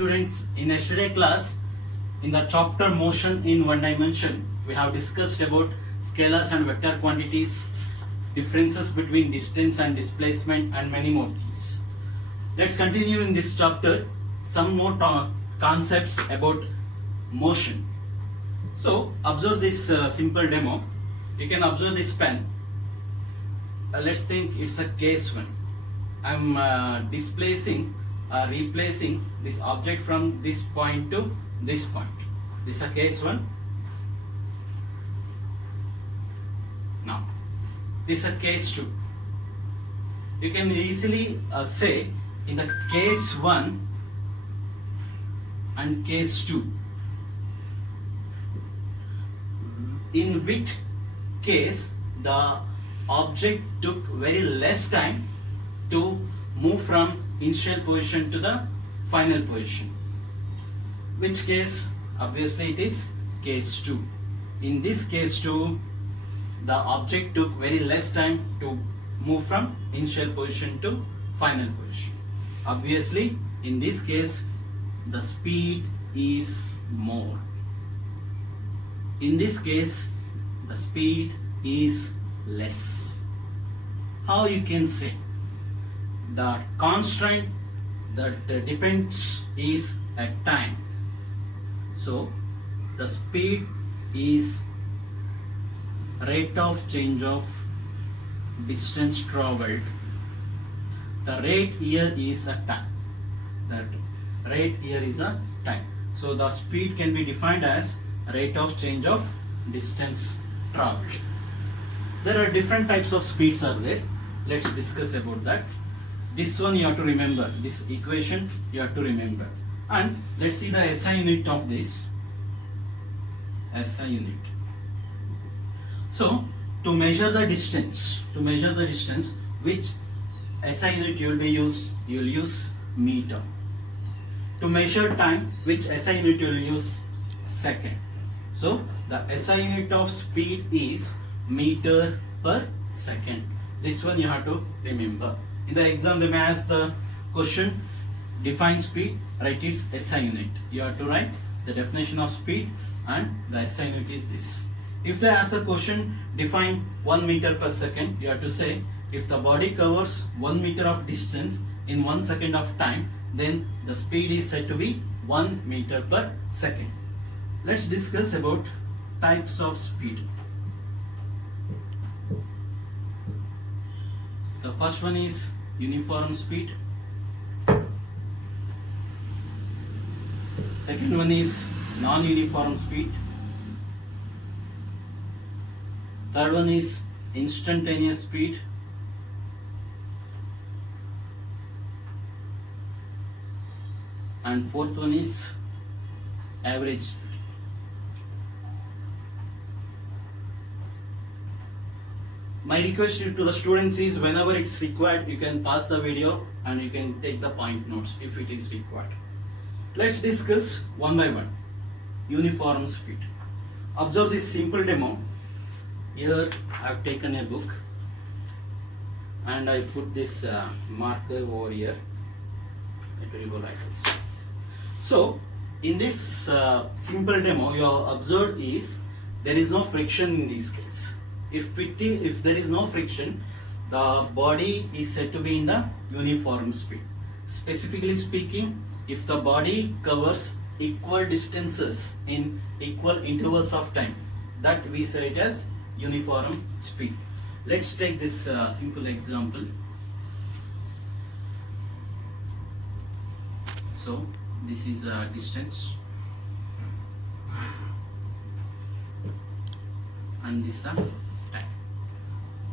Students, in yesterday class, in the chapter motion in one dimension, we have discussed about scalars and vector quantities, differences between distance and displacement, and many more things. Let's continue in this chapter some more concepts about motion. So observe this simple demo. You can observe this pen. Let's think it's a case one. I'm replacing this object from this point to this point. This is a case one. Now this is a case two. You can easily say in the case one and case two, in which case the object took very less time to move from initial position to the final position. Which case? Obviously it is case 2. In this case 2, the object took very less time to move from initial position to final position. Obviously in this case the speed is more. In this case the speed is less. How you can say? The constraint that depends is at time. So the speed is rate of change of distance traveled. The rate here is a time. That rate here is a time. So the speed can be defined as rate of change of distance traveled. There are different types of speeds are there. Let's discuss about that. This one you have to remember, this equation you have to remember. And let's see the SI unit of this. SI unit. So to measure the distance, which SI unit you will use meter. To measure time, which SI unit you will use second. So the SI unit of speed is meter per second. This one you have to remember. In the exam they may ask the question, define speed, write its SI unit. You have to write the definition of speed and the SI unit is this. If they ask the question, define 1 meter per second, you have to say if the body covers 1 meter of distance in 1 second of time, then the speed is said to be 1 meter per second. Let's discuss about types of speed. The first one is uniform speed. Second one is non-uniform speed. Third one is instantaneous speed. And fourth one is average speed. My request to the students is whenever it's required, you can pause the video and you can take the point notes if it is required. Let's discuss one by one. Uniform speed. Observe this simple demo. Here I have taken a book and I put this marker over here. It will go like this. So in this simple demo, you have observed is there is no friction in this case. If there is no friction, the body is said to be in the uniform speed. Specifically speaking, if the body covers equal distances in equal intervals of time, that we say it as uniform speed. Let's take this simple example. So this is a distance and this is a time.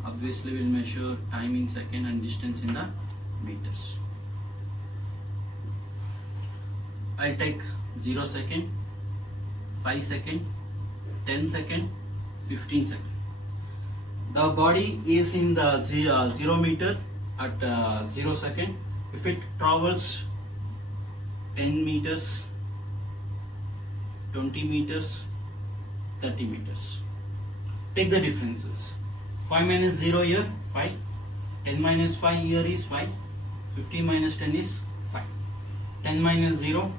Obviously we'll measure time in second and distance in the meters. I'll take 0 second, 5 second, 10 second, 15 second. The body is in the 0 meter at 0 second. If it travels 10 meters, 20 meters, 30 meters. Take the differences. 5 minus 0 here, 5. 10 minus 5 here is 5. 50 minus 10 is 5. 10 minus 0,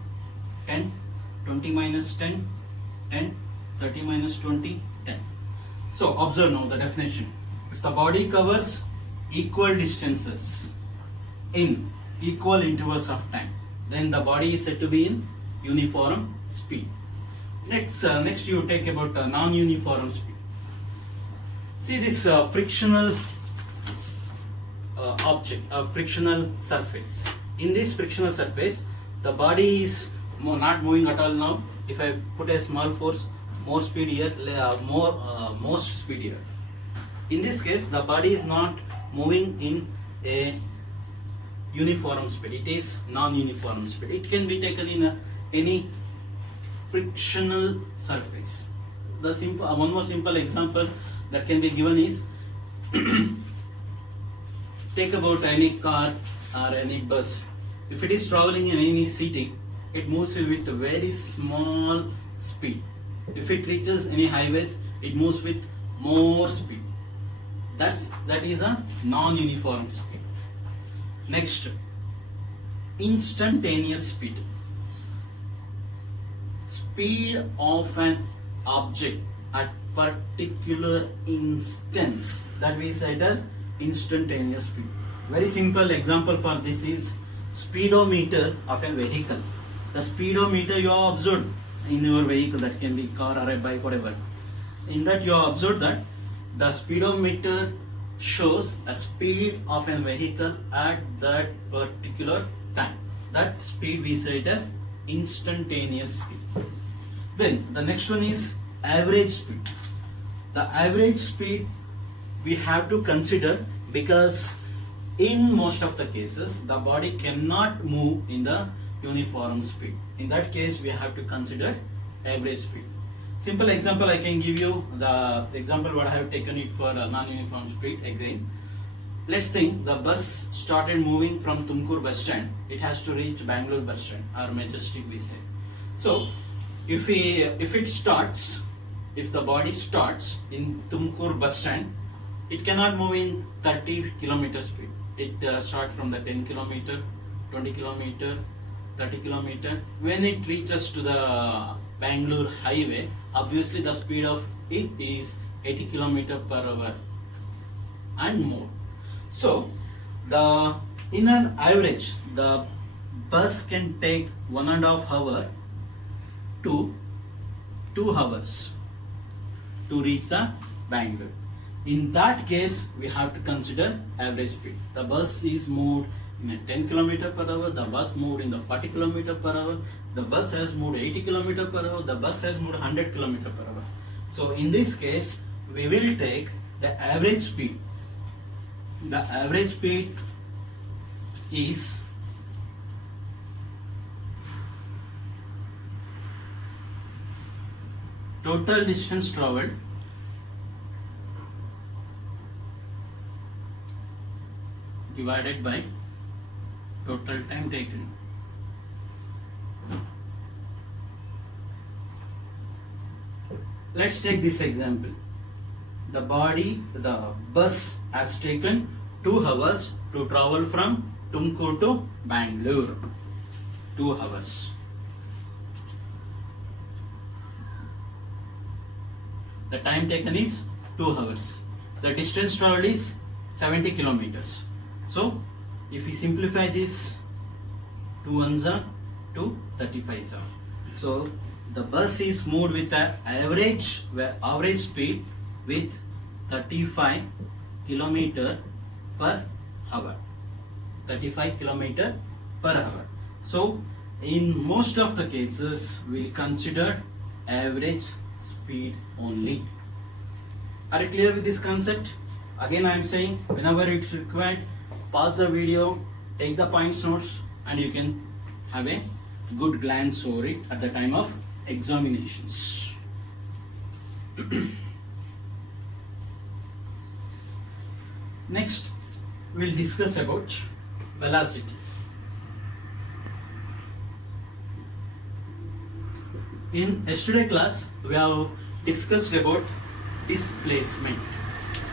10, 20 minus 10, 10, 30 minus 20, 10. So observe now the definition. If the body covers equal distances in equal intervals of time, then the body is said to be in uniform speed. Next you take about non-uniform speed. See this frictional object, frictional surface. In this frictional surface, the body is not moving at all now. If I put a small force, more speed here, most speed here. In this case, the body is not moving in a uniform speed. It is non-uniform speed. It can be taken in any frictional surface. The one more simple example that can be given is take about any car or any bus. If it is traveling in any city, it moves with a very small speed. If it reaches any highways, it moves with more speed. That is a non-uniform speed. Next, instantaneous speed. Speed of an object at particular instance, that we say it as instantaneous speed. Very simple example for this is speedometer of a vehicle. The speedometer you have observed in your vehicle, that can be car or a bike, whatever. In that you have observed that the speedometer shows a speed of a vehicle at that particular time. That speed we say it as instantaneous speed. Then the next one is average speed. The average speed we have to consider because in most of the cases the body cannot move in the uniform speed. In that case we have to consider average speed. Simple example I can give you, the example what I have taken it for non-uniform speed again. Let's think the bus started moving from Tumkur bus stand. It has to reach Bangalore bus stand or Majestic we say. So if the body starts in Tumkur bus stand, it cannot move in 30 km speed. It starts from the 10 km, 20 km, 30 km. When it reaches to the Bangalore highway, obviously the speed of it is 80 km per hour and more. So in an average, the bus can take 1.5 hours to 2 hours to reach the Bangalore. In that case, we have to consider average speed. The bus is moved in a 10 km per hour, the bus moved in the 40 km per hour, the bus has moved 80 km per hour, the bus has moved 100 km per hour. So in this case, we will take the average speed. The average speed is total distance traveled divided by total time taken. Let's take this example. The bus has taken 2 hours to travel from Tumkur to Bangalore. 2 hours. The time taken is 2 hours. The distance traveled is 70 kilometers. So, if we simplify this, 2 ones are 2, 35 are. So, the bus is moved with an average speed with 35 kilometer per hour. 35 kilometer per hour. So, in most of the cases, we consider average speed only. Are you clear with this concept? Again, I am saying whenever it's required, pause the video, take the points notes, and you can have a good glance over it at the time of examinations. Next, we'll discuss about velocity. In yesterday class, we have discussed about displacement.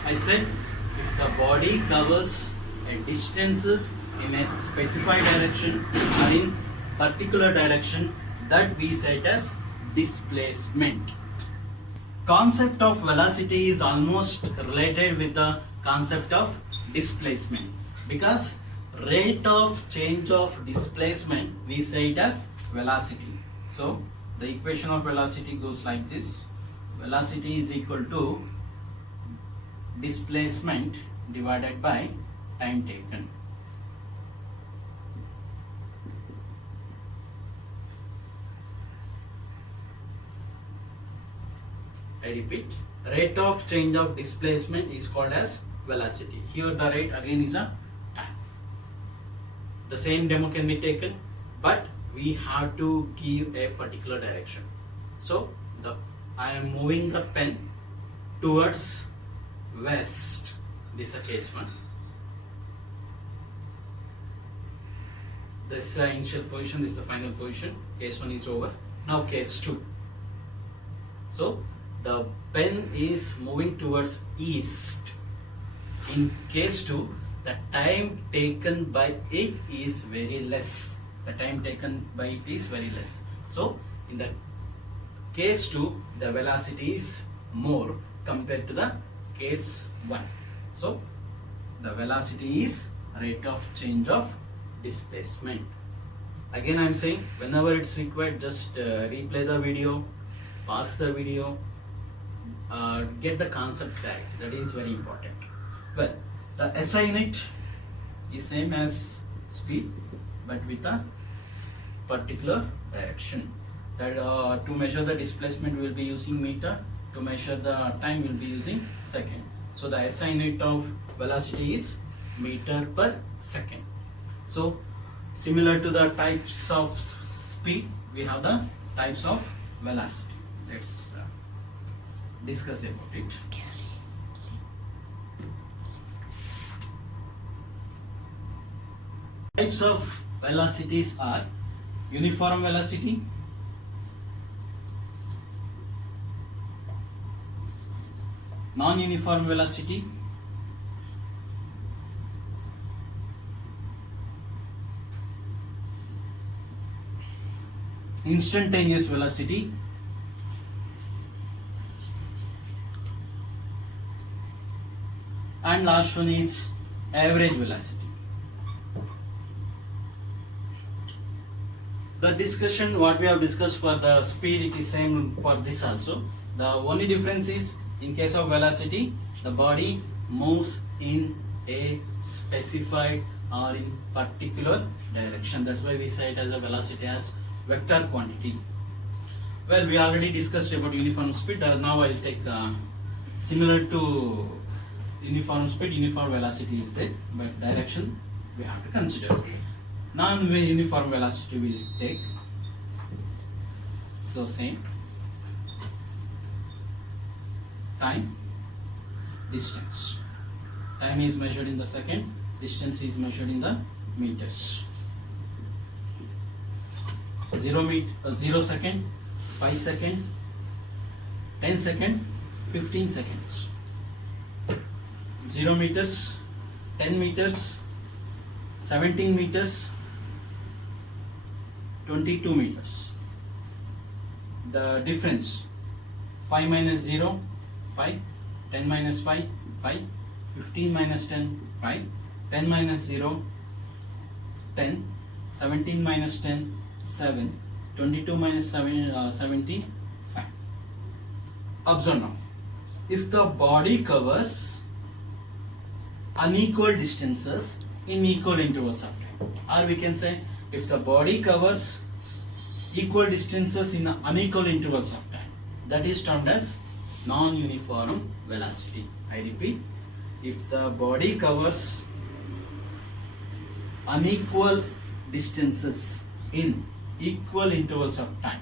I said if the body covers a distances in a specified direction or in particular direction, that we set as displacement. Concept of velocity is almost related with the concept of displacement, because rate of change of displacement we say it as velocity. So the equation of velocity goes like this: velocity is equal to displacement divided by time taken. I repeat, rate of change of displacement is called as velocity. Here the rate again is a time. The same demo can be taken, but we have to give a particular direction. So I am moving the pen towards west. This is case 1. This is the initial position, this is the final position. Case 1 is over. Now case 2. So the pen is moving towards east. In case 2, the time taken by it is very less. The time taken by it is very less. So in the case 2, the velocity is more compared to the case 1. So the velocity is rate of change of displacement. Again I am saying, whenever it's required, just replay the video, pause the video, get the concept right. That is very important. Well, the SI unit is same as speed, but with a particular direction. That to measure the displacement we will be using meter. To measure the time we will be using second. So the SI unit of velocity is meter per second. So similar to the types of speed, we have the types of velocity. Let's discuss about it. Types of velocities are uniform velocity, non-uniform velocity, instantaneous velocity, and last one is average velocity. The discussion what we have discussed for the speed, it is same for this also. The only difference is, in case of velocity, the body moves in a specified or in particular direction. That's why we say it as a velocity as vector quantity. Well, we already discussed about uniform speed. Now I will take similar to uniform speed, uniform velocity is there, but direction we have to consider. Non-uniform velocity we will take. So same. Time, distance. Time is measured in the second, distance is measured in the meters. 0 second, 5 second, 10 second, 15 seconds. 0 meters, 10 meters, 17 meters, 22 meters. The difference: 5 minus 0, 5, 10 minus 5, 5, 15 minus 10, 5, 10 minus 0, 10, 17 minus 10, 7, 22 minus 17, 5. Observe now. If the body covers unequal distances in equal intervals of time, or we can say, if the body covers equal distances in unequal intervals of time, that is termed as non-uniform velocity. I repeat, if the body covers unequal distances in equal intervals of time,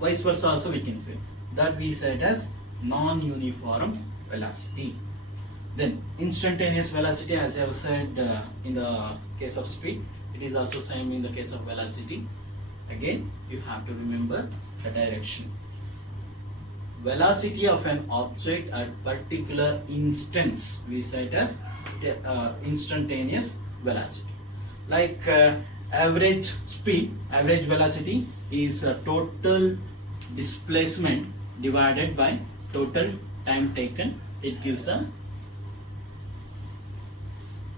vice versa also we can say, that we said as non-uniform velocity. Then instantaneous velocity, as I have said in the case of speed, it is also same in the case of velocity. Again, you have to remember the direction. Velocity of an object at particular instance, we say it as instantaneous velocity. Like average speed, average velocity is total displacement divided by total time taken. It gives a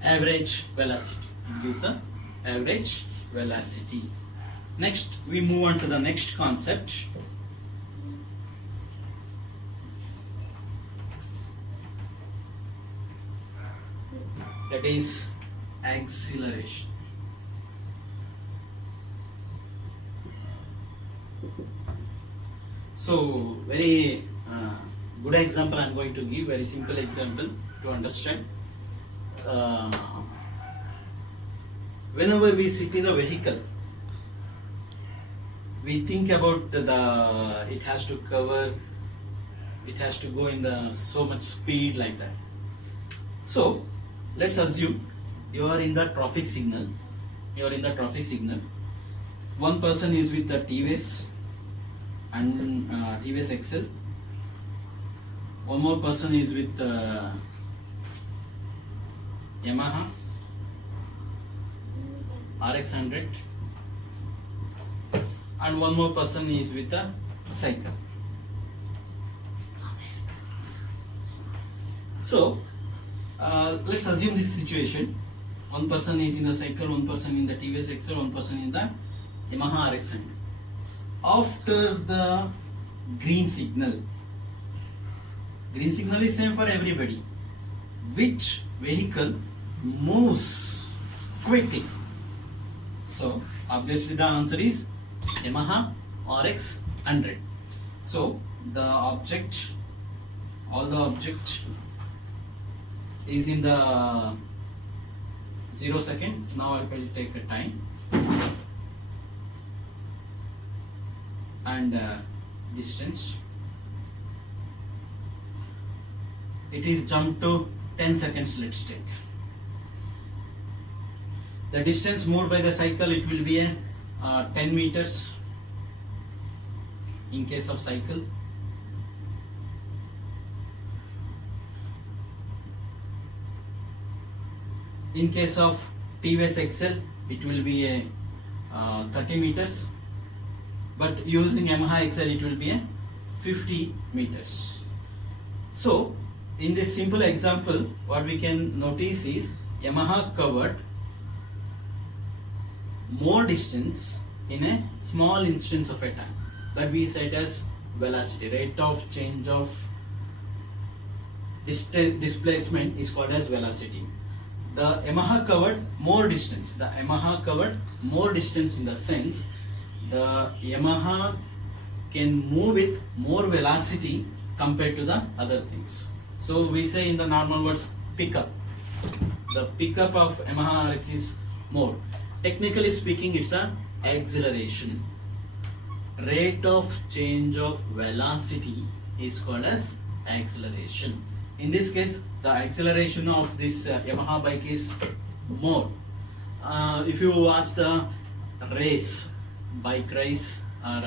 average velocity. It gives a average velocity. Next, we move on to the next concept. That is acceleration. So, very good example I am going to give, very simple example to understand. Whenever we sit in the vehicle, we think about it has to cover, it has to go in the so much speed like that. So let's assume you are in the traffic signal. You are in the traffic signal. One person is with the TVS and TVS Excel. One more person is with Yamaha RX100, and one more person is with a cycle. So let's assume this situation. One person is in the cycle, one person in the TVS Excel, one person in the Yamaha RX100. After the green signal is same for everybody. Which vehicle moves quickly? So obviously the answer is Yamaha RX100. So all the object is in the 0 second. Now I will take a time and distance. It is jumped to 10 seconds. Let's take the distance moved by the cycle. It will be a 10 meters in case of cycle. In case of TVS Excel, it will be a 30 meters, but using Yamaha Excel it will be a 50 meters. So in this simple example, what we can notice is Yamaha covered more distance in a small instance of a time. That we set as velocity. Rate of change of displacement is called as velocity. The Yamaha covered more distance. The Yamaha covered more distance in the sense the Yamaha can move with more velocity compared to the other things. So we say in the normal words pickup. The pickup of Yamaha RX is more. Technically speaking, it's a acceleration. Rate of change of velocity is called as acceleration. In this case, the acceleration of this Yamaha bike is more. If you watch the race, bike race or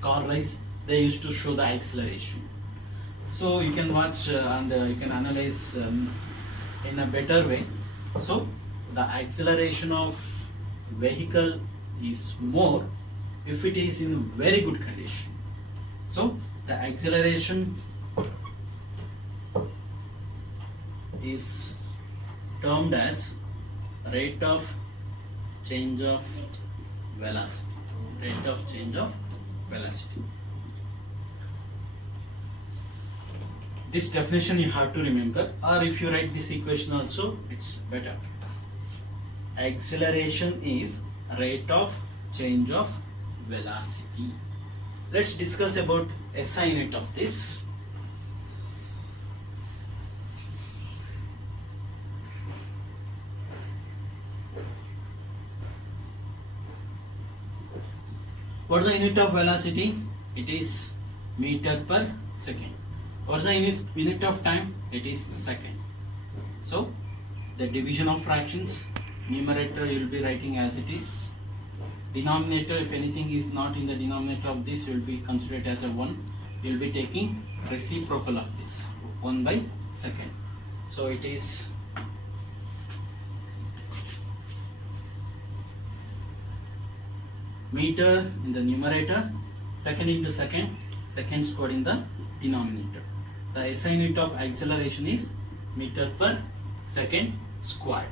car race, they used to show the acceleration. So you can watch and you can analyze in a better way. So the acceleration of vehicle is more if it is in very good condition. So the acceleration is termed as rate of change of velocity. Rate of change of velocity. This definition you have to remember, or if you write this equation also, it's better. Acceleration is rate of change of velocity. Let's discuss about SI unit of this. What's the unit of velocity? It is meter per second. What's the unit of time? It is second. So the division of fractions, numerator you will be writing as it is. Denominator, if anything is not in the denominator of this, you will be considered as a 1. You will be taking reciprocal of this, 1 by second. So it is meter in the numerator, second into second, second squared in the denominator. The SI unit of acceleration is meter per second squared.